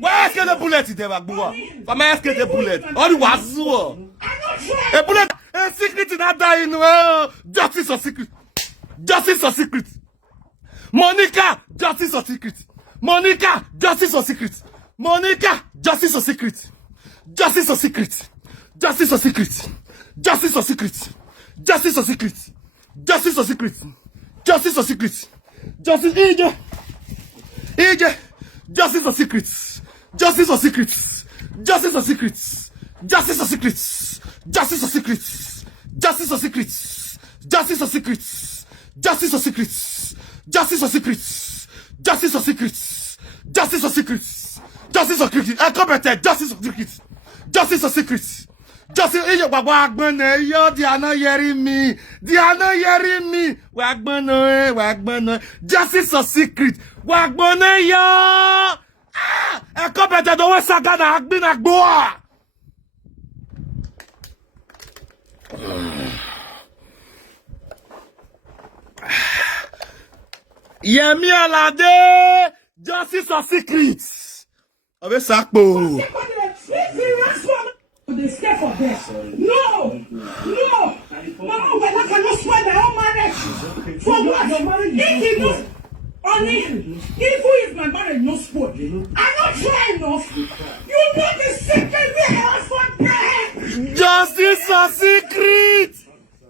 Why escape the bullet? It never go. I may escape the bullet. All the was a bullet. A secret in that dying. Justice or secret. Justice or secret. Monica, justice or secret. Monica, justice or secret. Monica, justice or secret. Justice or secret. Justice or secret. Justice or secret. Justice or secret. Justice or secret. Justice or secret. Justice Ije. Ije. Justice or secrets. Justice or secrets. Justice or secrets. Justice or secrets. Justice or secrets. Justice or secrets. Justice or secrets. Justice or secrets. Justice or secrets. Justice or secrets. Justice or secrets. Justice or secrets. I come better. Justice or secrets. Justice or secrets. Justice is wagbana yo. They are not hearing me. They are not hearing me. Wagbana. Justice or secret. Wagbana yo. I come better. Don't waste saga na agbina gboa. Yemi Alade. Justice or secrets. Ave sakpo. They stay for them. No. Mama Uwaila cannot spoil my own marriage. For what? If he knows, only if who is my marriage no spoil. I'm not trying enough. You know the secret we have for them. Justice or secret.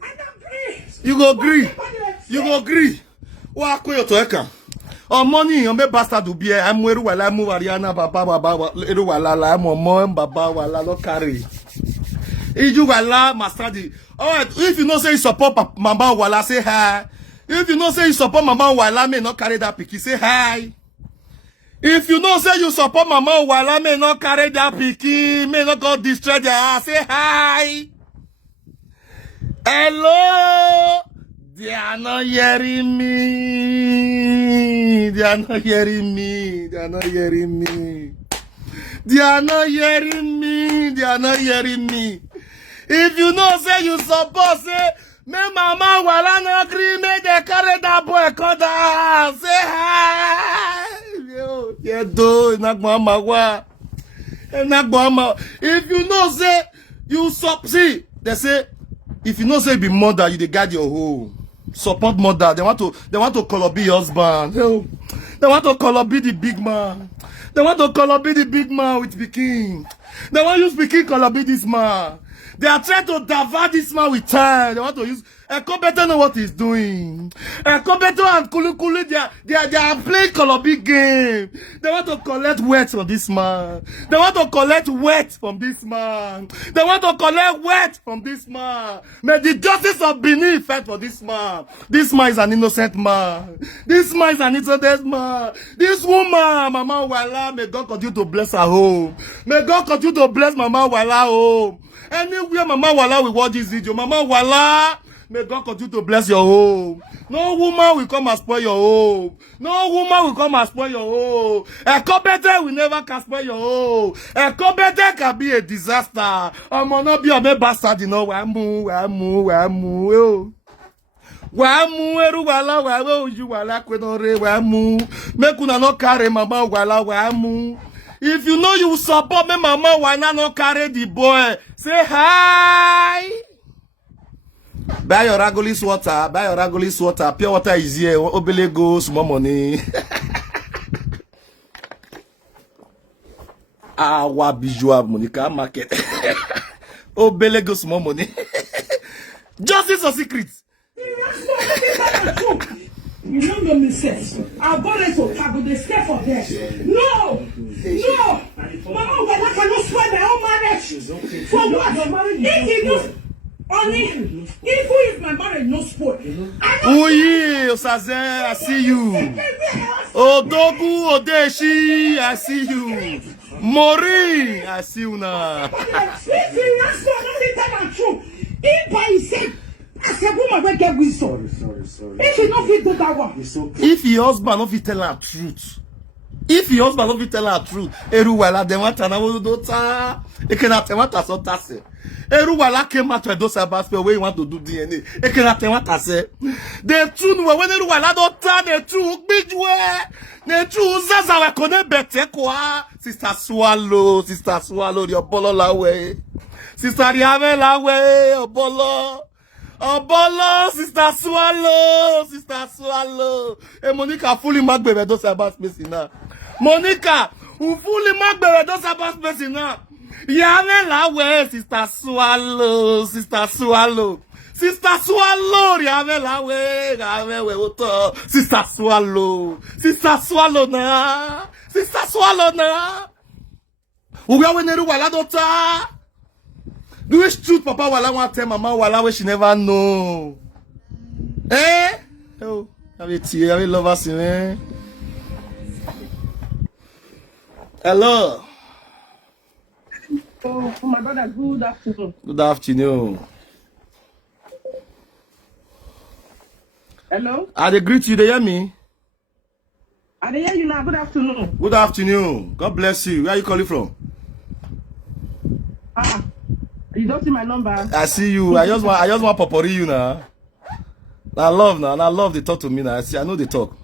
I agree. You go agree. You go agree. Wa ko yo to eka. O money on be bastard do be am weru wala mu Ariana baba eru wala la mo baba wala lo carry. Iju wala mastadi. Alright, if you know say you support Mama Uwaila, say hi. If you know say you support Mama Uwaila, may not carry that picky, say hi. If you know say you support Mama Uwaila, may not carry that picky, may not go destroy their house, say hi. Hello. They are not hearing me. They are not hearing me. They are not hearing me. They are not hearing me. They are not hearing me. If you know, say you support, say, me Mama Uwaila no agree, me they carry that boy come down. Say hi. Yo, yeah, do not Mama wa. If you know, say you see, they say, if you know, say be mother, you dey guard your home. Support mother. They want to call up be husband. They want to call up be the big man. They want to call up be the big man with Peking. They want to use Peking call up be this man. They are trying to divert this man with time. They want to use Eko better know what he's doing. Eko better and Kulu they are playing Kolobi game. They want to collect wet from this man. They want to collect wet from this man. They want to collect wet from this man. May the justice of Benin fight for this man. This man is an innocent man. This man is an innocent man. This woman, Mama Uwaila, may God continue to bless her home. May God continue to bless Mama Uwaila home. Anywhere Mama Uwaila will watch this video, Mama Uwaila, may God continue to bless your home. No woman will come and spoil your home. No woman will come and spoil your home. A competitor will never can spoil your home. A competitor can be a disaster. I'm not be a bastard, you know. Wamu. Make una no carry Mama Uwaila, wamu. If you know you support me, Mama Uwaila no carry the boy. Say hi. Buy your Ragolis water. Buy your Ragolis water. Pure water is here. Obele go, small money. Our bijou Monica market. Obele go, small money. Justice or secret? You don't know me, sis. I'll go there to travel, they stay for there. No! No! Mama, I cannot swear my own marriage. For what? If you know, only, if who is my marriage no spoil. Oh yeah, Osaze, I see you. Odogu, Odeshi, I see you. Mori, I see you now. If you ask for nothing, tell the truth. If I say, as a woman, will get wisdom. Sorry. If you don't fit do that one. It's okay. If your husband don't fit tell her truth, if your husband don't fit tell her truth, Uwaila dem want na wo do ta. E can tell what so ta say. Uwaila came out to those about where you want to do DNA. E can tell what say. The truth when Uwaila don't ta the truth bijwe. The truth zaza we kone bete kwa. Sister Swallow, your bolo la way. Sister Riave la way, obolo. Obolo, Sister Swallow. Hey, Monica, fully magbebe those about space now. Monica, who fully magbebe those about space now. Yave la way, Sister Swallow. Yave la way, yave we oto. Sister Swallow na. Uwe we neru wala dota. Do you shoot Papa Uwaila want tell Mama Uwaila where she never know? Eh? Oh, have a tea, have a lovers in eh? Hello. Oh, my brother, good afternoon. Good afternoon. Hello? I dey greet you, they hear me? I dey hear you now. Good afternoon. Good afternoon. God bless you. Where are you calling from? You don't see my number. I see you. I just want popori you now. I love they talk to me now. I know they talk.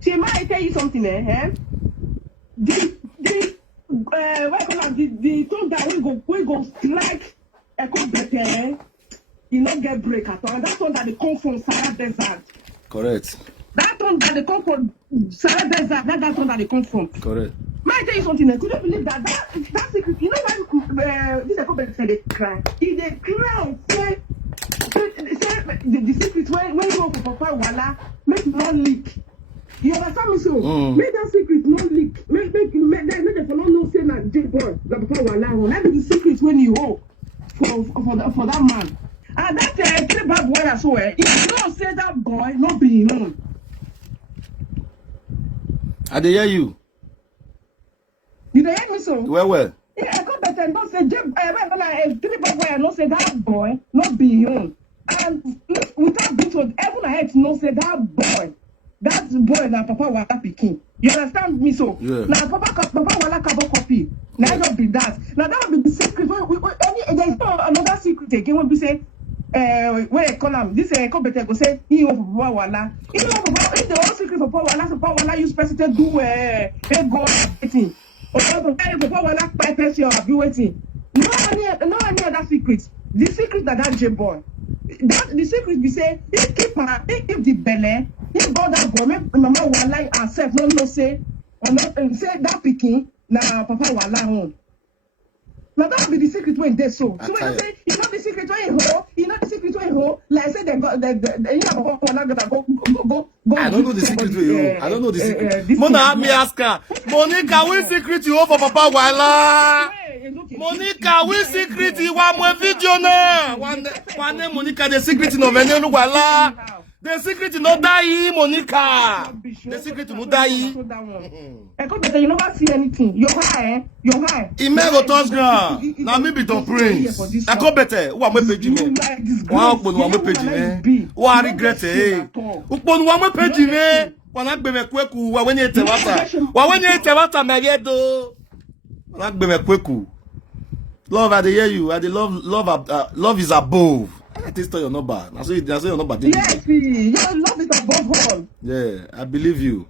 See, may I tell you something, eh? The tongue that we go strike echo better, you not get break at all. And that's one that they come from Sahara Desert. Correct. That one that they come from Sahara Desert, that's one that they come from. Correct. May I tell you something? Could you believe that secret? You know why this echo better say they cry? If they cry, say the secret when you go for Papa Uwaila, make it not leak. You understand me so? Make that secret not leak. Make the fellow know say that J-boy, the Papa Uwaila, that be the secret when you hope for that man. And that three bad boy as well. If you don't say that boy, not be known. I dey hear you. You don't hear me so? Well. Yeah, I come better and don't say three bad boy and don't say that boy, not be known. And without being told, everyone ahead to know say that boy na Papa Uwaila pikin. You understand me so? Yeah. Now Papa Uwaila carbon copy. Now just be that. Now that will be the secret. There's no another secret again. When we say, when I call him, this come better go say he over Papa Uwaila. If the whole secret for Papa Uwaila, so Papa Uwaila use person do go waiting. Or Papa Uwaila buy person or be waiting. No any other secret. The secret that J-boy. The secret be say he keep the belly. He got that boy. Mama Uwaila herself no say or not say that pikin na Papa Uwaila own. Now that be the secret when they so. So when you say you know the secret when you hold, like I said they got Papa Uwaila go. I don't know the secret with you. I don't know the secret. Mona have me ask her. Monica, which secret you hold for Papa Uwaila? Monica, which secret you want more video now? One name Monica, the secret no venue Uwaila. The secret is not die, Monica. The secret is not die. I come better, you never see anything. You're high. He may go touch ground. Now maybe don't prince. I come better. Who am I paging me? Who am I paging me? Who I regret it? Who am I paging me? When I be me kweku, when you tell when you tell what I'm do. When I be me kweku. Love, I hear you. I love is above. I taste your number. I say your number. Yes, your love is above all. Yeah, I believe you.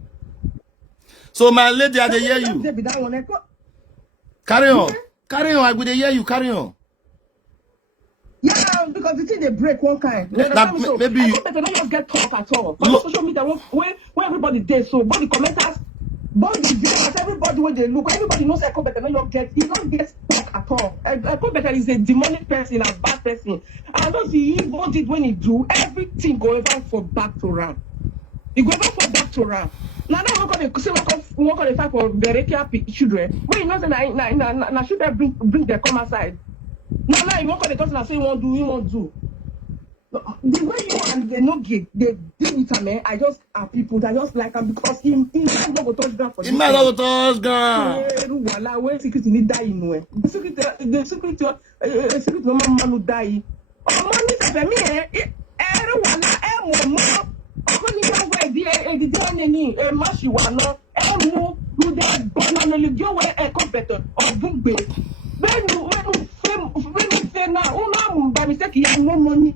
So my lady, I hear you. Carry on. I will hear you. Carry on. Yeah, because because the thing they break one kind. Maybe you don't just get talk at all. For social media, when everybody does so, but the commenters, but the viewers, everybody when they look, everybody knows Echo Better don't get talk at all. Echo Better is a demonic person, a bad person. And don't see he did when he do everything go over for back to round. He go over for back to round. Now we're going to say we're going to fight for very care children. When you know that na children bring their come outside. Now you walk on the person and say you won't do. The way you and they no give, they deal with him. I just are people that just like him because he might not go touch ground for he might not go touch ground. Uwaila, when security need die in way. The security no man who die. Oh man, for me, Uwaila, more. Oh, ni go where the one any mashi wana. Mu you dey born and you go where Echo Better or Bugbe. When you say now, by mistake, you have no money.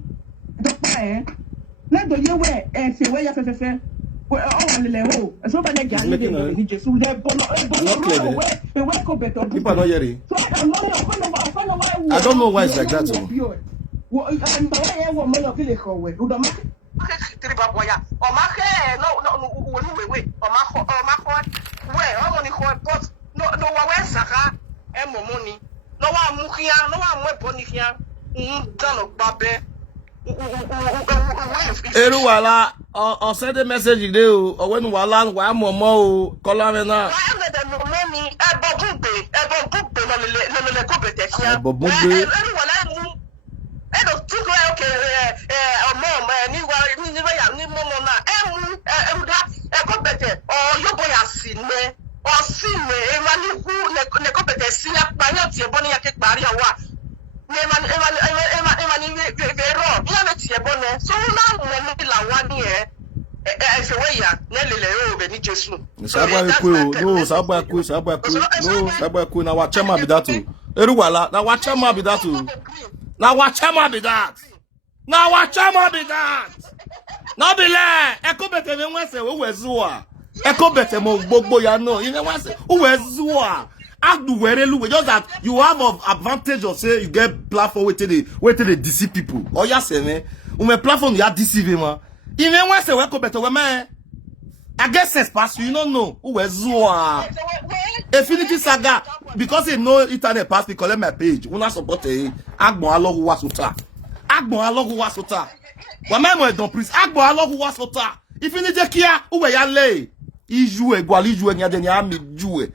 Let the year where and say where you have well, all the level. So by the gallery, they just so they're people are not hearing. So I don't know why it's like that. No one mukia, no one weapon here. Uwaila, or send a message you do, or when Uwaila, why more, Colomena. Or see me, Emily who Necopete, see up by not your bonnet at Barria. So now, 1 year, as a way, Nelly over Nijesu. No, Sabaku, now watch him be that too. Uwaila, now watch him be that too. Now watch him be that. Now watch him be that. Now be like, Echo Better than one say, who was Zua. Echo Better mo gbogbo ya no. You know what? Who is Zua? Just that you have an advantage of say you get platform waiting they deceive people. Oh yeah, say me. My platform you are deceiving man. You know what? Say Echo Better we man. I guess it's past you don't know who is Zua. Infinity Saga because he know internet pass me collect my page. Una support eh. Agbon alogu wasota. Agbon alogu wasota. Wa memo don priest. Agbon alogu wasota. Infinity kia uwe ya lay. Ijue gwali ijue nya de nya mi jue.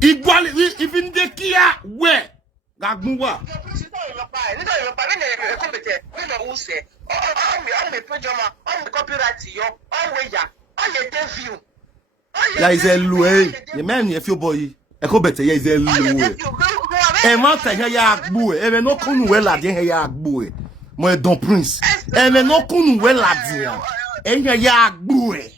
Igwali Infinity kia we gagmuwa. Ya is a lue. Ye man ye feel boy. Echo Better ye is a lue. E man ta ya agbu e. E no kunu we la de ya agbu e. Mo don prince. E no kunu we la de. E ya agbu e.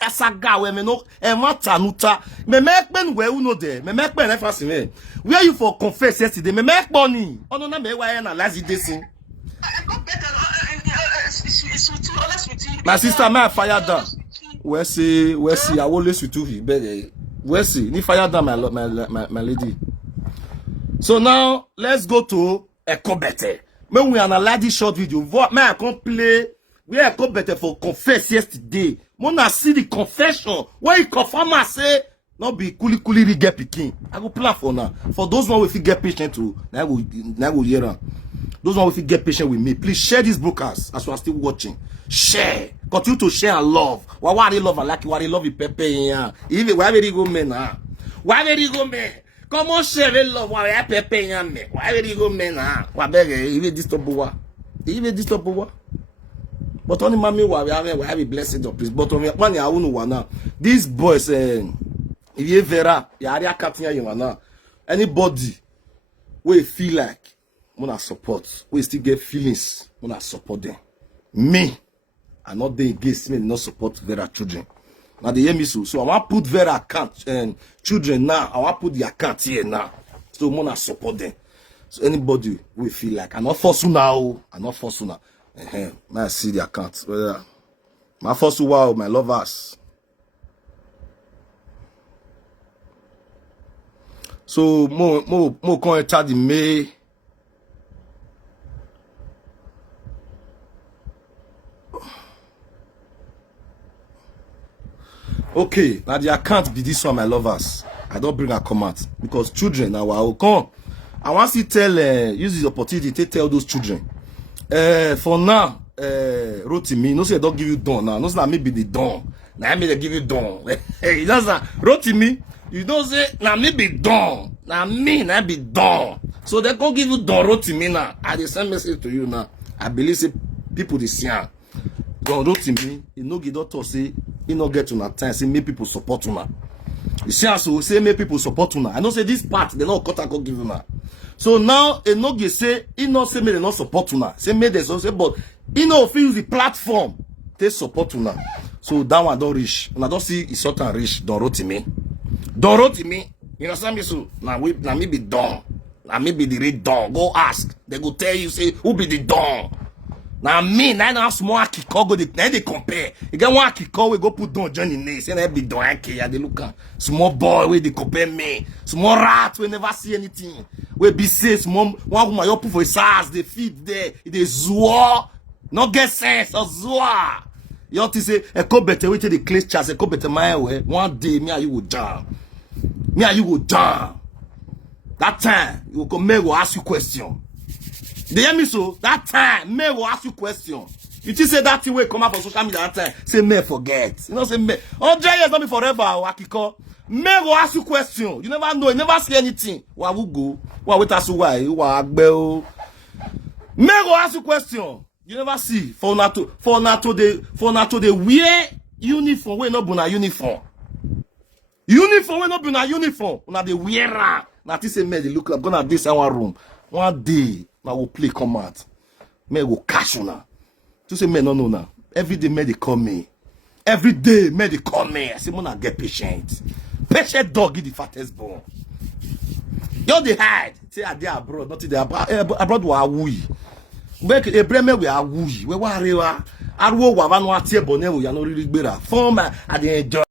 Asaga we me no e man tanuta. Me make ben we uno there. Me make ben e fast me. Where you for confess yesterday? Me make money. Ono na me wa na last day sin. My sister may fire down. Where see I will listen to you. Where see ni fire down my lady. So now let's go to Echo Better. When we analyze this short video, may I come play where Echo Better for confess yesterday. Mona see the confession where he confirm and say not be kuli get picking. I go plan for now. For those one if you get patient to, I will hear them. Those one if you get patient with me, please share this broadcast as you are still watching. Share. Continue to share and love. Why they love and like why they love you Pepe here. Even why they go men now? Why they go men? Come on share love why Pepe here me. Why they go men now? Why beg even this top even this top but only mommy why have a blessing of please. But on one ya unu wana. These boys if you vera ya area captain you wana. Anybody we feel like Mona support. We still get feelings. Mona support them. Me, I not they against me. Not support Vera children. Now they hear me so I want put Vera account and children now. I want put the account here now. So Mona support them. So anybody we feel like I not force you now. I not force you now. May I see the account. My force you wow, my lovers. So more come enter the May. Okay, now the account be this one, my lovers. I don't bring a comment because children now will come. I want to tell use this opportunity to tell those children. For now, Rotimi, no say don't give you don now. No say me be the don. Now me they give you don. Hey, that's that. Rotimi, you don't say now me be don. Now me now be don. So they gonna give you don Rotimi now. I dey send message to you now. I believe say people dey see am. Don Rotimi, you no get doctor say he no get una time. Say make people support una. You see also say make people support una. I know say this part they not cut and go give una. So now Enoge say he not say me they not support una. Say me they say but he no fit use the platform they support una. So that one don't reach. Una don't see it's certain reach. Don Rotimi. Don Rotimi. You understand me? So now me be Don. Now me be the real Don. Go ask. They go tell you say who be the Don. Now me now small akiko go they compare. You get one akiko we go put Don Johnny name. Say that be Don Ake. They look at small boy where they compare me. Small rat we never see anything. We be say small one woman you put for his ass. They feed there. They zoa. Not get sense or zoa. You have to say a co better way to the class chance. A co better my way. One day me and you will jam. Me and you will jam. That time you will come. Me will ask you question. They hear me so? That time, me will ask you question. You just say that thing will come out for social media that time. Say me forget. You know, say me. 100 years not be forever, Wakiko. Me will ask you question. You never know, you never see anything. Where will go? Where will ask you why? Me will ask you question. You never see. For not to the wear uniform. We not buna uniform. Uniform we not buna uniform. Una the wearer. Now this say me they look like gonna this in one room. One day. I will play come out. Me will cash on her. To say me no now. Every day me they call me. Every day me they call me. I say man get patient. Patient dog is the fattest bone. You they hide. Say I dey abroad. Not they abroad wa wui. Make a breme we are wui. We wa rewa. Arwo wa no atie bone we ya no really gbera. Form I dey enjoy.